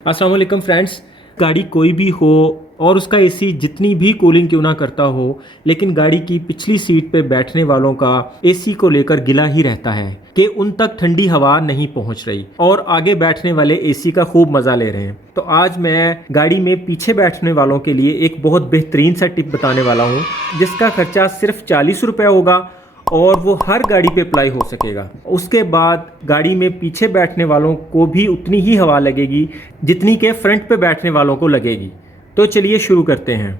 अस्सलाम वालेकुम फ्रेंड्स। गाड़ी कोई भी हो और उसका एसी जितनी भी कूलिंग क्यों ना करता हो, लेकिन गाड़ी की पिछली सीट पे बैठने वालों का एसी को लेकर गिला ही रहता है कि उन तक ठंडी हवा नहीं पहुंच रही और आगे बैठने वाले एसी का खूब मज़ा ले रहे हैं। तो आज मैं गाड़ी में पीछे बैठने वालों के लिए एक बहुत बेहतरीन सा टिप बताने वाला हूँ, जिसका खर्चा सिर्फ 40 रुपये होगा और वो हर गाड़ी पे अप्लाई हो सकेगा। उसके बाद गाड़ी में पीछे बैठने वालों को भी उतनी ही हवा लगेगी जितनी के फ्रंट पे बैठने वालों को लगेगी। तो चलिए शुरू करते हैं।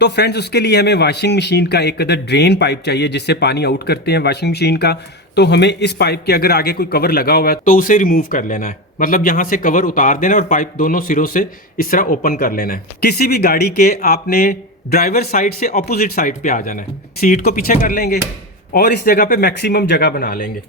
तो फ्रेंड्स, उसके लिए हमें वॉशिंग मशीन का एक अदर ड्रेन पाइप चाहिए जिससे पानी आउट करते हैं वॉशिंग मशीन का। तो हमें इस पाइप के अगर आगे कोई कवर लगा हुआ है तो उसे रिमूव कर लेना है, मतलब यहाँ से कवर उतार देना और पाइप दोनों सिरों से इस तरह ओपन कर लेना है। किसी भी गाड़ी के आपने ड्राइवर साइड से अपोजिट साइड पे आ जाना है। सीट को पीछे कर लेंगे और इस जगह पे मैक्सिमम जगह बना लेंगे।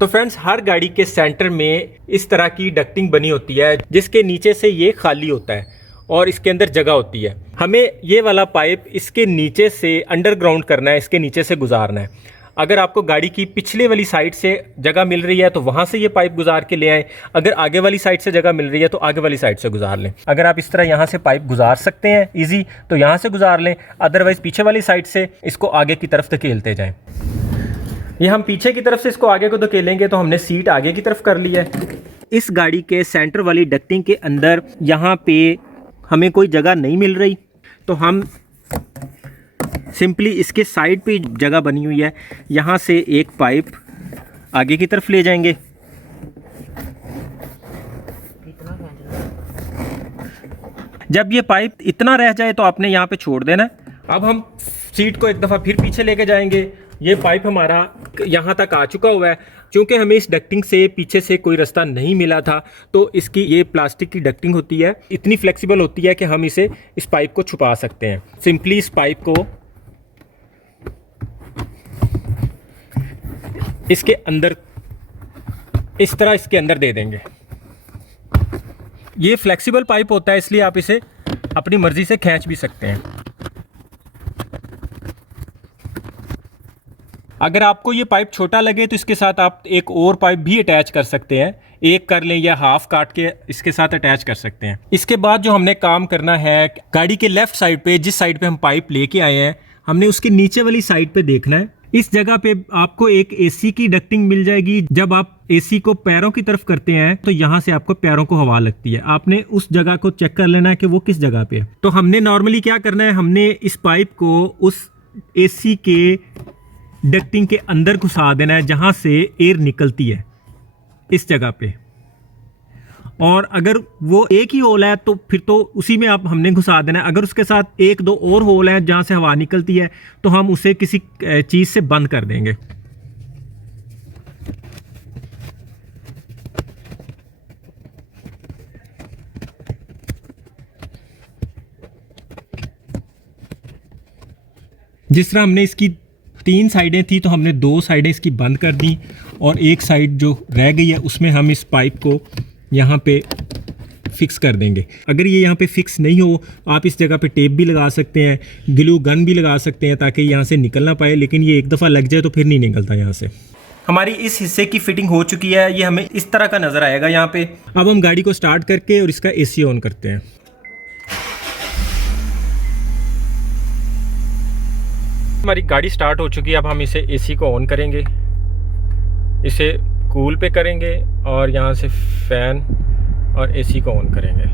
तो फ्रेंड्स, हर गाड़ी के सेंटर में इस तरह की डक्टिंग बनी होती है जिसके नीचे से ये खाली होता है और इसके अंदर जगह होती है। हमें ये वाला पाइप इसके नीचे से अंडरग्राउंड करना है, इसके नीचे से गुजारना है। अगर आपको गाड़ी की पिछले वाली साइड से जगह मिल रही है तो वहाँ से ये पाइप गुजार के ले आएँ। अगर आगे वाली साइड से जगह मिल रही है तो आगे वाली साइड से गुजार लें। अगर आप इस तरह यहाँ से पाइप गुजार सकते हैं ईजी तो यहाँ से गुजार लें, अदरवाइज़ पीछे वाली साइड से इसको आगे की तरफ धकेलते जाएँ। ये हम पीछे की तरफ से इसको आगे को धकेलेंगे तो हमने सीट आगे की तरफ कर ली है। इस गाड़ी के सेंटर वाली डक्टिंग के अंदर यहाँ पे हमें कोई जगह नहीं मिल रही तो हम सिंपली इसके साइड पे जगह बनी हुई है, यहाँ से एक पाइप आगे की तरफ ले जाएंगे। जब ये पाइप इतना रह जाए तो आपने यहाँ पे छोड़ देना है। अब हम सीट को एक दफ़ा फिर पीछे लेके जाएंगे। ये पाइप हमारा यहाँ तक आ चुका हुआ है। क्योंकि हमें इस डक्टिंग से पीछे से कोई रास्ता नहीं मिला था तो इसकी ये प्लास्टिक की डक्टिंग होती है, इतनी फ्लेक्सिबल होती है कि हम इस पाइप को छुपा सकते हैं। सिंपली इस पाइप को इसके अंदर इस तरह इसके अंदर दे देंगे। ये फ्लेक्सिबल पाइप होता है इसलिए आप इसे अपनी मर्जी से खींच भी सकते हैं। अगर आपको ये पाइप छोटा लगे तो इसके साथ आप एक और पाइप भी अटैच कर सकते हैं, एक कर लें या हाफ काट के इसके साथ अटैच कर सकते हैं। इसके बाद जो हमने काम करना है, गाड़ी के लेफ्ट साइड पे जिस साइड पे हम पाइप लेके आए हैं हमने उसके नीचे वाली साइड पे देखना है। इस जगह पे आपको एक एसी की डक्टिंग मिल जाएगी। जब आप एसी को पैरों की तरफ करते हैं तो यहाँ से आपको पैरों को हवा लगती है। आपने उस जगह को चेक कर लेना है कि वो किस जगह पे है। तो हमने नॉर्मली क्या करना है, हमने इस पाइप को उस एसी के डक्टिंग के अंदर घुसा देना है जहाँ से एयर निकलती है, इस जगह पे। और अगर वो एक ही होल है तो फिर तो उसी में हमने घुसा देना है। अगर उसके साथ एक दो और होल हैं जहाँ से हवा निकलती है तो हम उसे किसी चीज़ से बंद कर देंगे। जिस तरह हमने इसकी 3 साइडें थी तो हमने 2 साइडें इसकी बंद कर दी और एक साइड जो रह गई है उसमें हम इस पाइप को यहाँ पे फिक्स कर देंगे। अगर ये यहाँ पे फिक्स नहीं हो आप इस जगह पे टेप भी लगा सकते हैं, ग्लू गन भी लगा सकते हैं ताकि यहाँ से निकल ना पाए, लेकिन ये एक दफ़ा लग जाए तो फिर नहीं निकलता यहाँ से। हमारी इस हिस्से की फिटिंग हो चुकी है। ये हमें इस तरह का नज़र आएगा यहाँ पे। अब हम गाड़ी को स्टार्ट करके और इसका एसी ऑन करते हैं। हमारी गाड़ी स्टार्ट हो चुकी है। अब हम इसे एसी को ऑन करेंगे, इसे कूल पे करेंगे और यहाँ से फैन और एसी को ऑन करेंगे।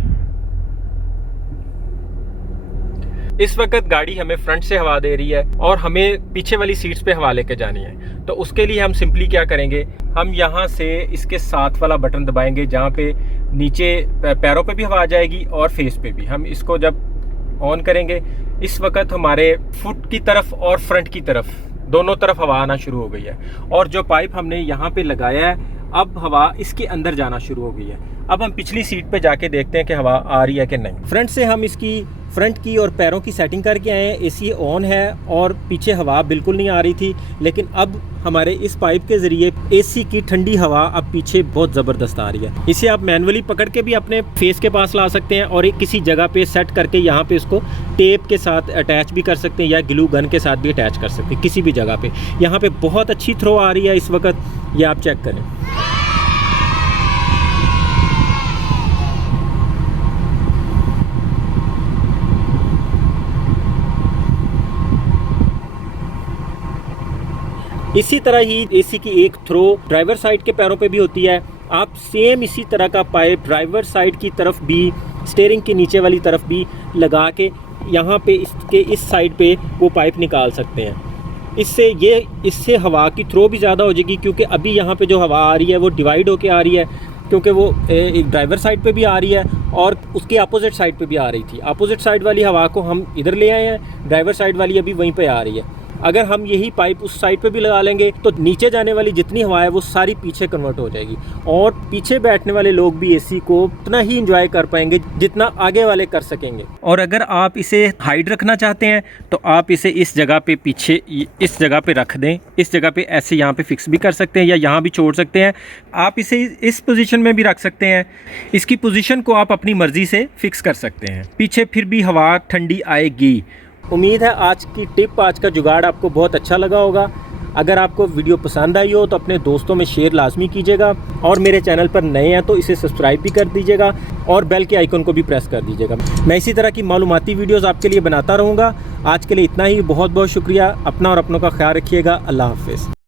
इस वक्त गाड़ी हमें फ्रंट से हवा दे रही है और हमें पीछे वाली सीट्स पे हवा लेके जानी है। तो उसके लिए हम सिंपली क्या करेंगे, हम यहाँ से इसके साथ वाला बटन दबाएंगे जहाँ पे नीचे पैरों पे भी हवा आ जाएगी और फेस पे भी। हम इसको जब ऑन करेंगे इस वक्त हमारे फुट की तरफ और फ्रंट की तरफ दोनों तरफ हवा आना शुरू हो गई है। और जो पाइप हमने यहाँ पे लगाया है अब हवा इसके अंदर जाना शुरू हो गई है। अब हम पिछली सीट पे जाके देखते हैं कि हवा आ रही है कि नहीं। फ्रंट से हम इसकी फ्रंट की और पैरों की सेटिंग करके आए हैं। एसी ऑन है और पीछे हवा बिल्कुल नहीं आ रही थी, लेकिन अब हमारे इस पाइप के ज़रिए एसी की ठंडी हवा अब पीछे बहुत ज़बरदस्त आ रही है। इसे आप मैनुअली पकड़ के भी अपने फेस के पास ला सकते हैं और एक किसी जगह पे सेट करके यहाँ पे इसको टेप के साथ अटैच भी कर सकते हैं या ग्लू गन के साथ भी अटैच कर सकते हैं किसी भी जगह पे। यहाँ पे बहुत अच्छी थ्रो आ रही है इस वक्त, ये आप चेक करें। इसी तरह ही एसी की एक थ्रो ड्राइवर साइड के पैरों पे भी होती है। आप सेम इसी तरह का पाइप ड्राइवर साइड की तरफ भी, स्टीयरिंग के नीचे वाली तरफ भी लगा के यहाँ पे इसके इस साइड पे वो पाइप निकाल सकते हैं। इससे हवा की थ्रो भी ज़्यादा हो जाएगी, क्योंकि अभी यहाँ पे जो हवा आ रही है वो डिवाइड होके आ रही है, क्योंकि वो एक ड्राइवर साइड पे भी आ रही है और उसकी अपोजिट साइड पे भी आ रही थी। अपोजिट साइड वाली हवा को हम इधर ले आए हैं, ड्राइवर साइड वाली अभी वहीं पे आ रही है। अगर हम यही पाइप उस साइड पे भी लगा लेंगे तो नीचे जाने वाली जितनी हवा है वो सारी पीछे कन्वर्ट हो जाएगी और पीछे बैठने वाले लोग भी एसी को उतना ही एंजॉय कर पाएंगे जितना आगे वाले कर सकेंगे। और अगर आप इसे हाइड रखना चाहते हैं तो आप इसे इस जगह पे पीछे इस जगह पे रख दें। इस जगह पे ऐसे यहाँ पे फिक्स भी कर सकते हैं या यहाँ भी छोड़ सकते हैं। आप इसे इस पोजीशन में भी रख सकते हैं। इसकी पोजीशन को आप अपनी मर्जी से फिक्स कर सकते हैं। पीछे फिर भी हवा ठंडी आएगी। उम्मीद है आज की टिप, आज का जुगाड़ आपको बहुत अच्छा लगा होगा। अगर आपको वीडियो पसंद आई हो तो अपने दोस्तों में शेयर लाजमी कीजिएगा और मेरे चैनल पर नए हैं तो इसे सब्सक्राइब भी कर दीजिएगा और बेल के आइकन को भी प्रेस कर दीजिएगा। मैं इसी तरह की मालूमाती वीडियोस आपके लिए बनाता रहूँगा। आज के लिए इतना ही, बहुत बहुत शुक्रिया। अपना और अपनों का ख्याल रखिएगा। अल्लाह हाफ़िज़।